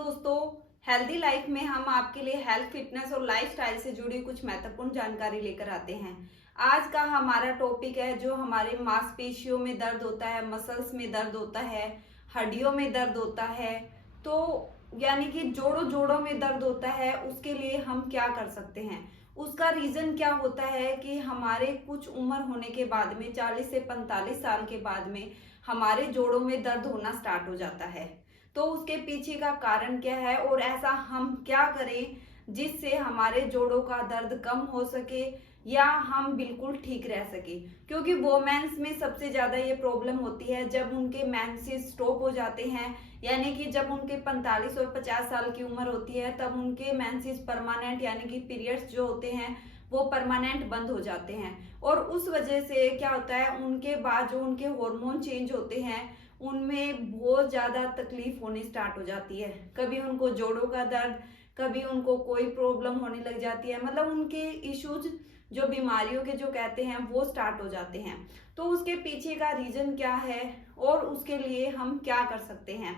दोस्तों, healthy life में हम आपके लिए हेल्थ, फिटनेस और लाइफस्टाइल से जुड़ी कुछ महत्वपूर्ण जानकारी लेकर आते हैं। आज का हमारा टॉपिक है जो हमारे मांसपेशियों में दर्द होता है, मसल्स में दर्द होता है, हड्डियों में दर्द होता है। तो यानी कि जोड़ों जोड़ों में दर्द होता है, उसके लिए हम क्या कर सकते हैं। उसका रीजन क्या होता है कि हमारे कुछ उम्र होने के बाद में 40 से 45 साल के बाद में हमारे जोड़ों में दर्द होना स्टार्ट हो जाता है। तो उसके पीछे का कारण क्या है और ऐसा हम क्या करें जिससे हमारे जोड़ों का दर्द कम हो सके या हम बिल्कुल ठीक रह सके। क्योंकि वोमेन्स में सबसे ज्यादा ये प्रॉब्लम होती है जब उनके मेंसेस स्टॉप हो जाते हैं, यानी कि जब उनके 45 और 50 साल की उम्र होती है तब उनके मेंसेस परमानेंट यानी कि पीरियड्स जो होते हैं वो परमानेंट बंद हो जाते हैं। और उस वजह से क्या होता है, उनके बाद जो उनके हार्मोन चेंज होते हैं उनमें बहुत ज्यादा तकलीफ होनी स्टार्ट हो जाती है। कभी उनको जोड़ों का दर्द, कभी उनको कोई प्रॉब्लम होने लग जाती है, मतलब उनके इश्यूज जो बीमारियों के जो कहते हैं वो स्टार्ट हो जाते हैं। तो उसके पीछे का रीजन क्या है और उसके लिए हम क्या कर सकते हैं।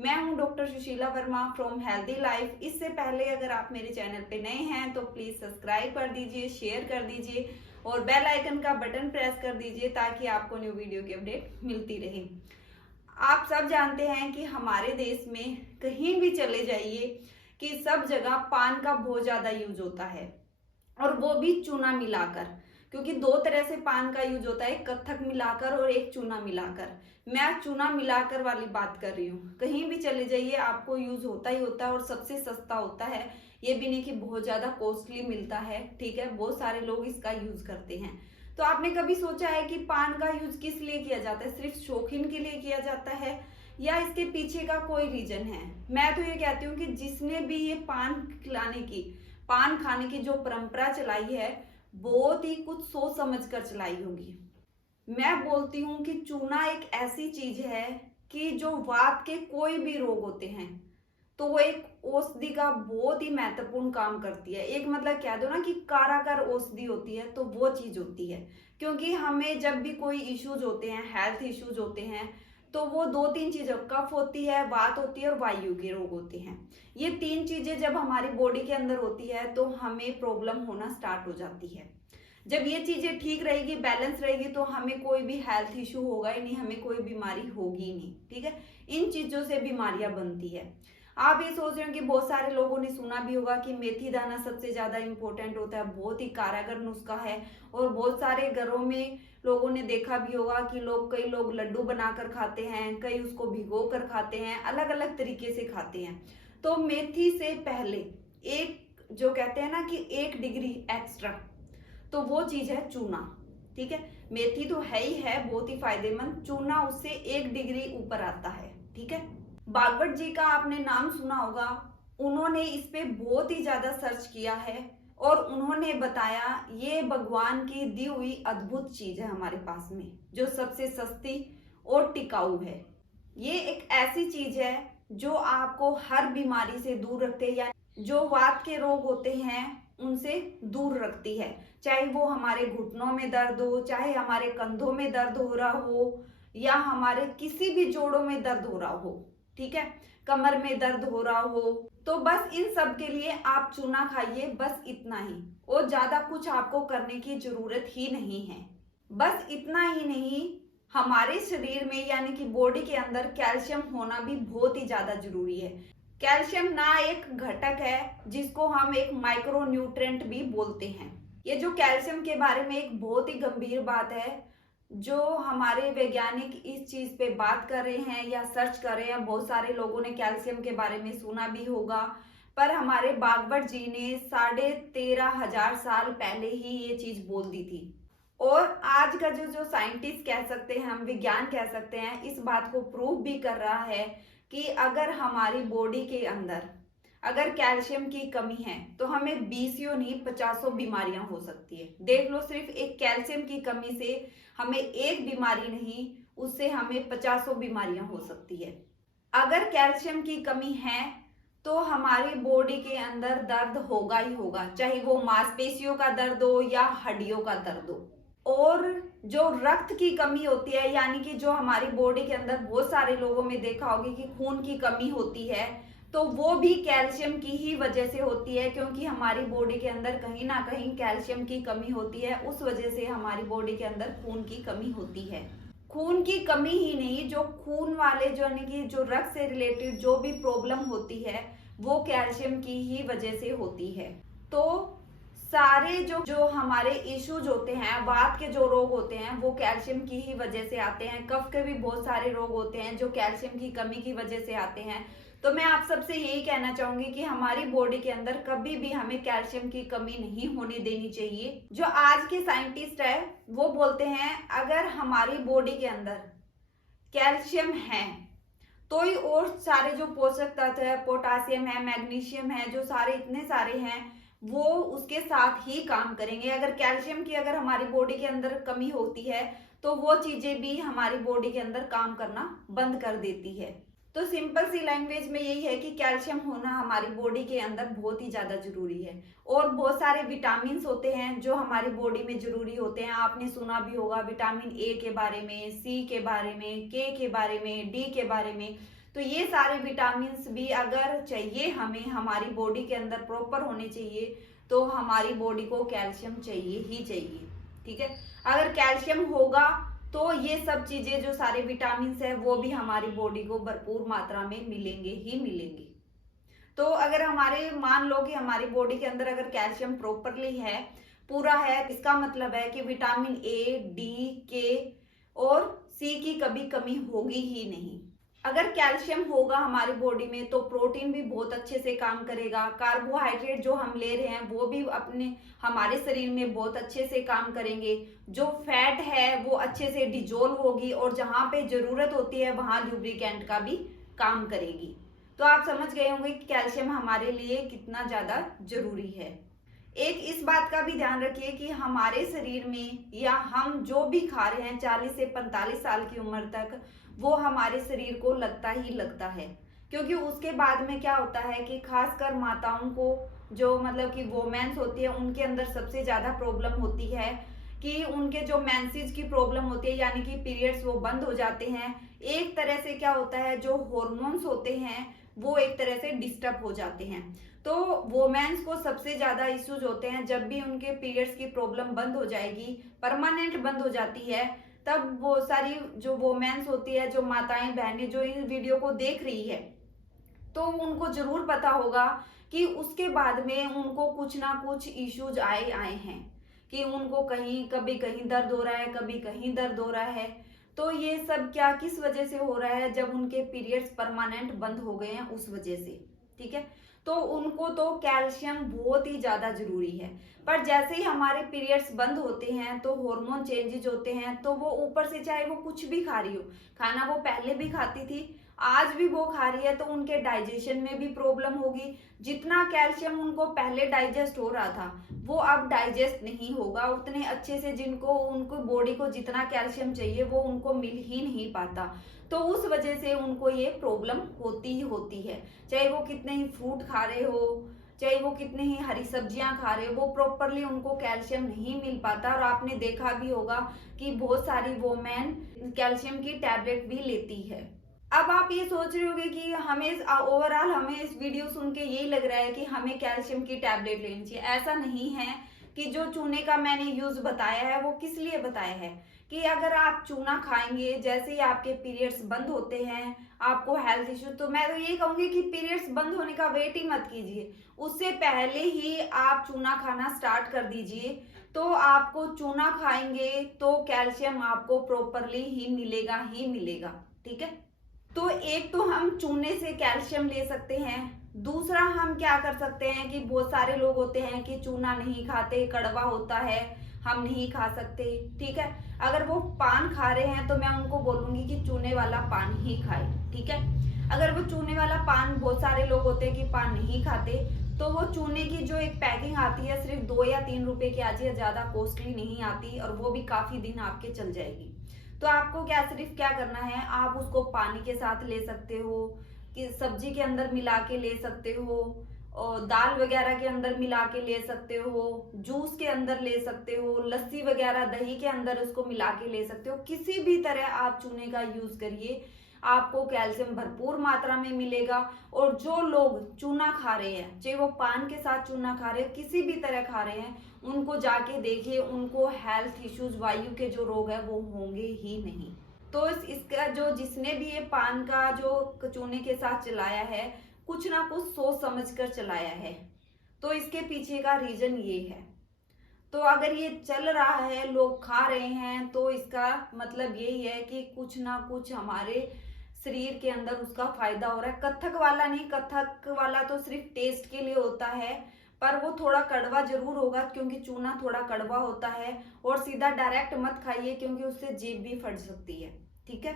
मैं हूं doctor Sushila Verma from healthy life. इससे पहले अगर आप मेरे चैनल पे नए हैं तो प्लीज सब्सक्राइब कर दीजिए, शेयर कर दीजिए और बेल आइकन का बटन प्रेस कर दीजिए ताकि आपको न्यू वीडियो की अपडेट मिलती रहे। आप सब जानते हैं कि हमारे देश में कहीं भी चले जाइए कि सब जगह पान का बहुत ज्यादा यूज होता है और वो भी चूना मिलाकर। क्योंकि दो तरह से पान का यूज होता है, एक कत्थक मिलाकर और एक चूना मिलाकर। मैं चूना मिलाकर वाली बात कर रही हूँ। कहीं भी चले जाइए आपको यूज होता ही होता है और सबसे सस्ता होता है। ये भी नहीं कि बहुत ज्यादा कॉस्टली मिलता है, ठीक है, बहुत सारे लोग इसका यूज करते हैं। तो आपने कभी सोचा है कि पान का यूज किस लिए किया जाता है? सिर्फ शौकीन के लिए किया जाता है या इसके पीछे का कोई रीजन है? मैं तो ये कहती हूँ कि जिसने भी ये पान खाने की जो परंपरा चलाई है बहुत ही कुछ सोच समझ कर चलाई होगी। मैं बोलती हूँ कि चूना एक ऐसी चीज है कि जो वात के कोई भी रोग होते हैं तो वो एक औषधि का बहुत ही महत्वपूर्ण काम करती है। एक मतलब कह दो ना कि कारागर औषधि होती है, तो वो चीज होती है। क्योंकि हमें जब भी कोई इश्यूज होते हैं, हेल्थ इश्यूज होते हैं, तो वो दो तीन चीजों, कफ होती है, वात होती है और वायु के रोग होते हैं। ये तीन चीजें जब हमारी बॉडी के अंदर होती है तो हमें प्रॉब्लम होना स्टार्ट हो जाती है। जब ये चीजें ठीक रहेगी, बैलेंस रहेगी, तो हमें कोई भी हेल्थ इश्यू होगा ही नहीं, हमें कोई बीमारी होगी ही नहीं, ठीक है। इन चीजों से बीमारियां बनती है। आप ये सोच रहे हो कि बहुत सारे लोगों ने सुना भी होगा कि मेथी दाना सबसे ज्यादा इंपॉर्टेंट होता है, बहुत ही कारगर नुस्खा है। और बहुत सारे घरों में लोगों ने देखा भी होगा कि कई लोग लड्डू बनाकर खाते हैं, कई उसको भिगो कर खाते हैं, अलग अलग तरीके से खाते हैं। तो मेथी से पहले एक जो कहते हैं ना कि 1 डिग्री एक्स्ट्रा, तो वो चीज है चूना, ठीक है। मेथी तो है ही है बहुत ही फायदेमंद, चूना उससे 1 डिग्री ऊपर आता है, ठीक है। भागवत जी का आपने नाम सुना होगा, उन्होंने इस पे बहुत ही ज्यादा सर्च किया है और उन्होंने बताया ये भगवान की दी हुई अद्भुत चीज है हमारे पास में, जो सबसे सस्ती और टिकाऊ है। ये एक ऐसी चीज है जो आपको हर बीमारी से दूर रखते हैं, या जो वात के रोग होते हैं उनसे दूर रखती है। चाहे वो हमारे घुटनों में दर्द हो, चाहे हमारे कंधों में दर्द हो रहा हो, या हमारे किसी भी जोड़ों में दर्द हो रहा हो, ठीक है, कमर में दर्द हो रहा हो, तो बस इन सब के लिए आप चूना खाइए, बस इतना ही। और ज्यादा कुछ आपको करने की जरूरत ही नहीं है। बस इतना ही नहीं, हमारे शरीर में यानी कि बॉडी के अंदर कैल्शियम होना भी बहुत ही ज्यादा जरूरी है। कैल्शियम ना एक घटक है जिसको हम एक माइक्रो न्यूट्रेंट भी बोलते हैं। ये जो कैल्शियम के बारे में एक बहुत ही गंभीर बात है, जो हमारे वैज्ञानिक इस चीज पे बात कर रहे हैं या सर्च कर रहे हैं। बहुत सारे लोगों ने कैल्शियम के बारे में सुना भी होगा, पर हमारे भागवत जी ने 13,500 साल पहले ही ये चीज बोल दी थी। और आज का जो साइंटिस्ट कह सकते हैं, हम विज्ञान कह सकते हैं, इस बात को प्रूव भी कर रहा है कि अगर हमारी बॉडी के अंदर अगर कैल्शियम की कमी है तो हमें 20 नहीं 50 बीमारियां हो सकती है। देख लो, सिर्फ एक कैल्शियम की कमी से हमें एक बीमारी नहीं, उससे हमें 50 बीमारियां हो सकती है। अगर कैल्शियम की कमी है तो हमारी बॉडी के अंदर दर्द होगा ही होगा, चाहे वो मांसपेशियों का दर्द हो या हड्डियों का दर्द हो। और जो रक्त की कमी होती है, यानी कि जो हमारी बॉडी के अंदर बहुत सारे लोगों में देखा होगा कि खून की कमी होती है, तो वो भी कैल्शियम की ही वजह से होती है, क्योंकि हमारी बॉडी के अंदर कहीं ना कहीं कैल्शियम की कमी होती है। उस वजह से हमारी बॉडी के अंदर खून की कमी होती है। खून की कमी ही नहीं, जो खून वाले जो यानी कि जो रक्त से रिलेटेड जो भी प्रॉब्लम होती है वो कैल्शियम की ही वजह से होती है। तो सारे जो जो हमारे इश्यूज होते हैं, वात के जो रोग होते हैं वो कैल्शियम की ही वजह से आते हैं। कफ के भी बहुत सारे रोग होते हैं जो कैल्शियम की कमी की वजह से आते हैं। तो मैं आप सबसे यही कहना चाहूंगी कि हमारी बॉडी के अंदर कभी भी हमें कैल्शियम की कमी नहीं होने देनी चाहिए। जो आज के साइंटिस्ट है वो बोलते हैं अगर हमारी बॉडी के अंदर कैल्शियम है तो ही और सारे जो पोषक तत्व है, पोटासियम है, मैग्नीशियम है, जो सारे इतने सारे हैं वो उसके साथ ही काम करेंगे। अगर कैल्शियम की अगर हमारी बॉडी के अंदर कमी होती है तो वो चीजें भी हमारी बॉडी के अंदर काम करना बंद कर देती है। तो सिंपल सी लैंग्वेज में यही है कि कैल्शियम होना हमारी बॉडी के अंदर बहुत ही ज्यादा जरूरी है। और बहुत सारे विटामिन होते हैं जो हमारी बॉडी में जरूरी होते हैं। आपने सुना भी होगा विटामिन ए के बारे में, सी के बारे में, के बारे में, डी के बारे में। तो ये सारे विटामिन भी अगर चाहिए हमें, हमारी बॉडी के अंदर प्रॉपर होने चाहिए, तो हमारी बॉडी को कैल्शियम चाहिए ही चाहिए। ठीक है, अगर कैल्शियम होगा तो ये सब चीजें जो सारे विटामिन है वो भी हमारी बॉडी को भरपूर मात्रा में मिलेंगे ही मिलेंगे। तो अगर हमारे मान लो कि हमारी बॉडी के अंदर अगर कैल्शियम प्रॉपरली है, पूरा है, इसका मतलब है कि विटामिन ए, डी, के और सी की कभी कमी होगी ही नहीं। अगर कैल्शियम होगा हमारी बॉडी में तो प्रोटीन भी बहुत अच्छे से काम करेगा। कार्बोहाइड्रेट जो हम ले रहे हैं वो भी अपने हमारे शरीर में बहुत अच्छे से काम करेंगे। जो फैट है वो अच्छे से डिजोल्व होगी और जहां पे जरूरत होती है वहां लुब्रिकेंट का भी काम करेगी। तो आप समझ गए होंगे कि कैल्शियम हमारे लिए कितना ज्यादा जरूरी है। एक इस बात का भी ध्यान रखिए कि हमारे शरीर में या हम जो भी खा रहे हैं 40 से 45 साल की उम्र तक वो हमारे शरीर को लगता ही लगता है। क्योंकि उसके बाद में क्या होता है कि खासकर माताओं को जो मतलब कि वोमेन्स होती है उनके अंदर सबसे ज्यादा प्रॉब्लम होती है कि उनके जो मेंसेस की प्रॉब्लम होती है यानी कि पीरियड्स वो बंद हो जाते हैं। एक तरह से क्या होता है जो हॉर्मोन्स होते हैं वो एक तरह से डिस्टर्ब हो जाते हैं। तो वोमेन्स को सबसे ज्यादा इश्यूज होते हैं जब भी उनके पीरियड्स की प्रॉब्लम बंद हो जाएगी, परमानेंट बंद हो जाती है, तब वो सारी जो वोमेन्स होती है, जो माताएं बहनें जो इन वीडियो को देख रही है, तो उनको जरूर पता होगा कि उसके बाद में उनको कुछ ना कुछ इश्यूज आए हैं कि उनको कहीं कभी कहीं दर्द हो रहा है, कभी कहीं दर्द हो रहा है। तो ये सब क्या किस वजह से हो रहा है? जब उनके पीरियड्स परमानेंट बंद हो गए हैं उस वजह से। ठीक है, तो उनको तो कैल्शियम बहुत ही ज्यादा जरूरी है। पर जैसे ही हमारे पीरियड्स बंद होते हैं तो हार्मोन चेंजेज होते हैं, तो वो ऊपर से चाहे वो कुछ भी खा रही हो, खाना वो पहले भी खाती थी, आज भी वो खा रही है, तो उनके डाइजेशन में भी प्रॉब्लम होगी। जितना कैल्शियम उनको पहले डाइजेस्ट हो रहा था वो अब डाइजेस्ट नहीं होगा उतने अच्छे से। जिनको उनको बॉडी को जितना कैल्शियम चाहिए वो उनको मिल ही नहीं पाता। तो उस वजह से उनको ये प्रॉब्लम होती ही होती है। चाहे वो कितने ही फ्रूट खा रहे हो, चाहे वो कितने ही हरी सब्जियां खा रहे हो, वो प्रॉपरली उनको कैल्शियम नहीं मिल पाता। और आपने देखा भी होगा कि बहुत सारी वोमेन कैल्शियम की टैबलेट भी लेती है। अब आप ये सोच रहे होंगे कि हमें ओवरऑल हमें इस वीडियो सुन के यही लग रहा है कि हमें कैल्शियम की टैबलेट लेनी चाहिए। ऐसा नहीं है। कि जो चूने का मैंने यूज बताया है वो किस लिए बताया है कि अगर आप चूना खाएंगे, जैसे ही आपके पीरियड्स बंद होते हैं, आपको हेल्थ इश्यू, तो मैं तो यही कहूंगी कि पीरियड्स बंद होने का वेट ही मत कीजिए, उससे पहले ही आप चूना खाना स्टार्ट कर दीजिए। तो आपको चूना खाएंगे तो कैल्शियम आपको प्रॉपरली ही मिलेगा। ठीक है, तो एक तो हम चूने से कैल्शियम ले सकते हैं। दूसरा हम क्या कर सकते हैं कि बहुत सारे लोग होते हैं कि चूना नहीं खाते, कड़वा होता है, हम नहीं खा सकते। ठीक है, अगर वो पान खा रहे हैं तो मैं उनको बोलूंगी कि चूने वाला पान ही खाए। ठीक है, अगर वो चूने वाला पान, बहुत सारे लोग होते हैं कि पान नहीं खाते, तो वो चूने की जो एक पैकिंग आती है सिर्फ 2 या 3 रुपए की आती है, ज्यादा कॉस्टली नहीं आती, और वो भी काफी दिन आपके चल जाएगी। तो आपको सिर्फ क्या करना है, आप उसको पानी के साथ ले सकते हो, कि सब्जी के अंदर मिला के ले सकते हो, और दाल वगैरह के अंदर मिला के ले सकते हो, जूस के अंदर ले सकते हो, लस्सी वगैरह दही के अंदर उसको मिला के ले सकते हो। किसी भी तरह आप चूने का यूज करिए, आपको कैल्शियम भरपूर मात्रा में मिलेगा। और जो लोग चूना खा रहे हैं, चाहे वो पान के साथ चूना खा रहे हैं, किसी भी तरह खा रहे हैं, उनको जाके देखिए, उनको हेल्थ इश्यूज, वायु के जो रोग है वो होंगे ही नहीं। तो इसका जो जिसने भी ये पान का जो चूने के साथ चलाया है, कुछ ना कुछ सोच समझ कर चलाया है। तो इसके पीछे का रीजन ये है। तो अगर ये चल रहा है, लोग खा रहे हैं, तो इसका मतलब यही है कि कुछ ना कुछ हमारे शरीर के अंदर उसका फायदा हो रहा है। कथक वाला नहीं, कथक वाला तो सिर्फ टेस्ट के लिए होता है, पर वो थोड़ा कड़वा जरूर होगा, क्योंकि चूना थोड़ा कड़वा होता है। और सीधा डायरेक्ट मत खाइए, क्योंकि उससे जीभ भी फट सकती है। ठीक है,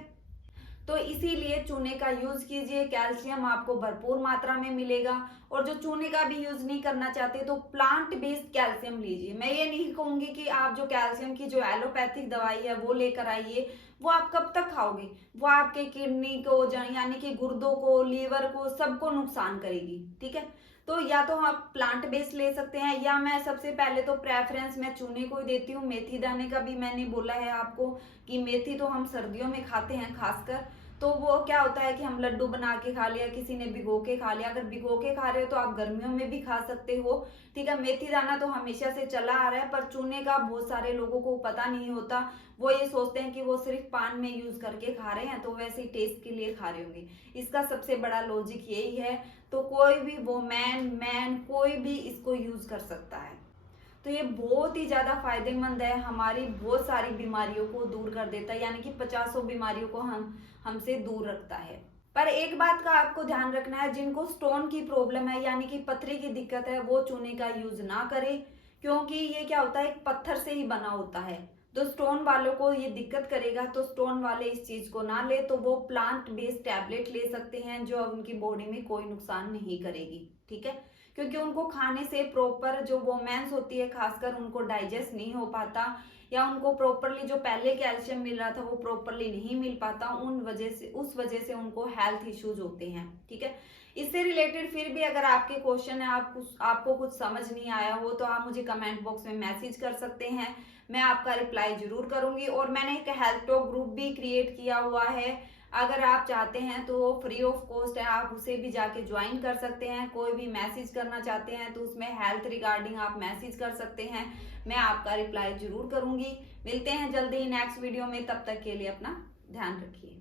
तो इसीलिए चूने का यूज कीजिए, कैल्शियम आपको भरपूर मात्रा में मिलेगा। और जो चूने का भी यूज नहीं करना चाहते तो प्लांट बेस्ड कैल्शियम लीजिए। मैं ये नहीं कहूंगी कि आप जो कैल्शियम की जो एलोपैथिक दवाई है वो लेकर आइए, वो आप कब तक खाओगे, वो आपके किडनी को यानी कि गुर्दों को, लीवर को, सबको नुकसान करेगी। ठीक है, तो या तो आप प्लांट बेस्ड ले सकते हैं, या मैं सबसे पहले तो प्रेफरेंस मैं चूने को ही देती हूँ। मेथी दाने का भी मैंने बोला है आपको कि मेथी तो हम सर्दियों में खाते हैं खासकर, तो वो क्या होता है कि हम लड्डू बना के खा लिया, किसी ने भिगो के खा लिया। अगर भिगो के खा रहे हो तो आप गर्मियों में भी खा सकते हो। ठीक है, मेथी दाना तो हमेशा से चला आ रहा है, पर चूने का बहुत सारे लोगों को पता नहीं होता। वो ये सोचते हैं कि वो सिर्फ पान में यूज करके खा रहे हैं, तो वैसे ही टेस्ट के लिए खा रहे होंगे। इसका सबसे बड़ा लॉजिक यही है। तो कोई भी वोमैन कोई भी इसको यूज कर सकता है। तो ये बहुत ही ज्यादा फायदेमंद है, हमारी बहुत सारी बीमारियों को दूर कर देता है, यानी कि 50 बीमारियों को हमसे दूर रखता है। पर एक बात का आपको ध्यान रखना है, जिनको स्टोन की प्रॉब्लम है, यानी कि पथरी की दिक्कत है, वो चूने का यूज ना करें, क्योंकि ये क्या होता है, एक पत्थर से ही बना होता है। तो स्टोन वालों को ये दिक्कत करेगा, तो स्टोन वाले इस चीज को ना ले, तो वो प्लांट बेस्ड टैबलेट ले सकते हैं, जो उनकी बॉडी में कोई नुकसान नहीं करेगी। ठीक है, क्योंकि उनको खाने से प्रॉपर जो वोमेन्स होती है खासकर, उनको डाइजेस्ट नहीं हो पाता, या उनको प्रॉपरली जो पहले कैल्शियम मिल रहा था वो प्रॉपरली नहीं मिल पाता, उस वजह से उनको हेल्थ इश्यूज होते हैं। ठीक है, इससे रिलेटेड फिर भी अगर आपके क्वेश्चन है, आपको कुछ समझ नहीं आया हो, तो आप मुझे कमेंट बॉक्स में मैसेज कर सकते हैं, मैं आपका रिप्लाई जरूर करूंगी। और मैंने एक हेल्थ टॉक ग्रुप भी क्रिएट किया हुआ है, अगर आप चाहते हैं तो वो फ्री ऑफ कॉस्ट है, आप उसे भी जाके ज्वाइन कर सकते हैं। कोई भी मैसेज करना चाहते हैं तो उसमें हेल्थ रिगार्डिंग आप मैसेज कर सकते हैं, मैं आपका रिप्लाई जरूर करूंगी। मिलते हैं जल्दी ही नेक्स्ट वीडियो में, तब तक के लिए अपना ध्यान रखिए।